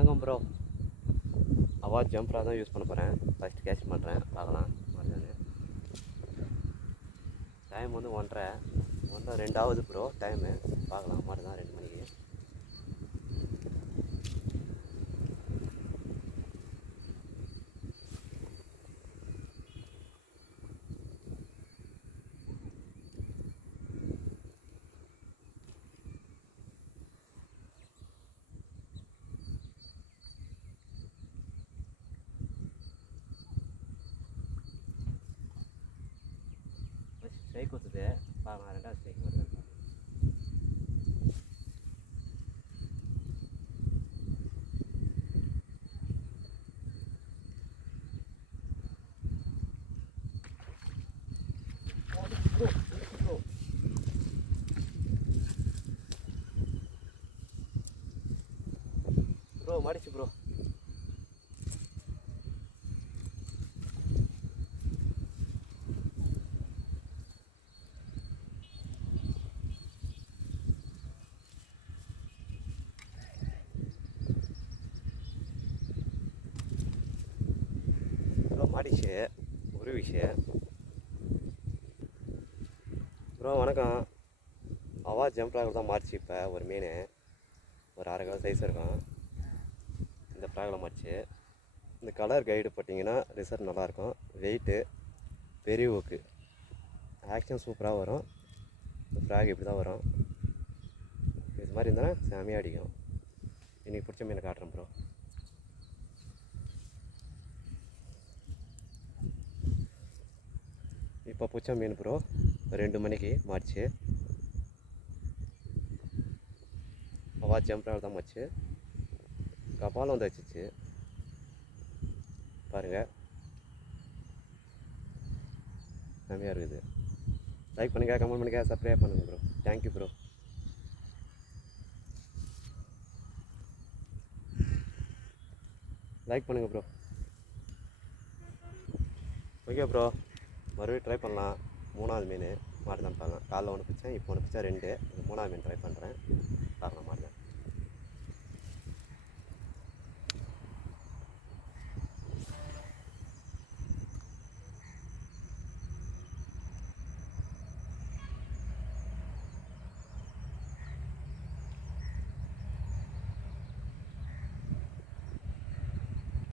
வணக்கம் bro award ஜம்பராக தான் use பண்ண போகிறேன் ஃபஸ்ட்டு கேஷ் பண்ணுறேன் பார்க்கலாம். மறுநாள் டைம் வந்து ஒன்றரை. ஒன்றரை ரெண்டாவது ப்ரோ டைமு பார்க்கலாம். மறுதான் தான் ரெண்டு மணிக்கு. ஃபஸ்ட் ஸ்ட்ரைக் கொடுத்தது பார்க்கலாம் ரெண்டாவது ஸ்ட்ரைக் வருது ப்ரோ மாடிச்சு ப்ரோ ப்ரோ மாடிச்சு ஒரு விஷயம். ப்ரோ வணக்கம். அவா ஜம்ப் ப்ராகல் தான் மாறிச்சு இப்போ. ஒரு மீன். ஒரு அரை கிலோ சைஸ் இருக்கும். இந்த ப்ராகில் மாறிச்சு இந்த கலர் கைடு போட்டிங்கன்னா ரிசல்ட் நல்லாயிருக்கும். வெயிட்டு பெரிய ஊக்கு ஆக்ஷன் சூப்பராக வரும். இந்த ஃப்ராக் இப்படி தான் வரும். இது மாதிரி இருந்தால் செமையாக அடிக்கும். இன்றைக்கி பிடிச்ச மீனை காட்டுறேன் ப்ரோ இப்போ பிடிச்ச மீன் ப்ரோ ரெண்டு மணிக்கு மாறிச்சு அவா ஜம்ப்ரால் தான் மாச்சு கபாலம் வந்து வச்சிச்சு. பாருங்கள் செம்மையாக இருக்குது. லைக் பண்ணுங்க கமெண்ட் பண்ணுங்க சப்ஸ்கிரைப் பண்ணுங்க bro thank you bro like பண்ணுங்க ப்ரோ ஓகே ப்ரோ மறுபடியும் ட்ரை பண்ணலாம். மூணாவது மீன் மாட்டு தான் காலைல ஒன்று பிடிச்சேன் இப்போ ஒன்று பிடிச்சா ரெண்டு. மூணாவது மீன் ட்ரை பண்ணுறேன்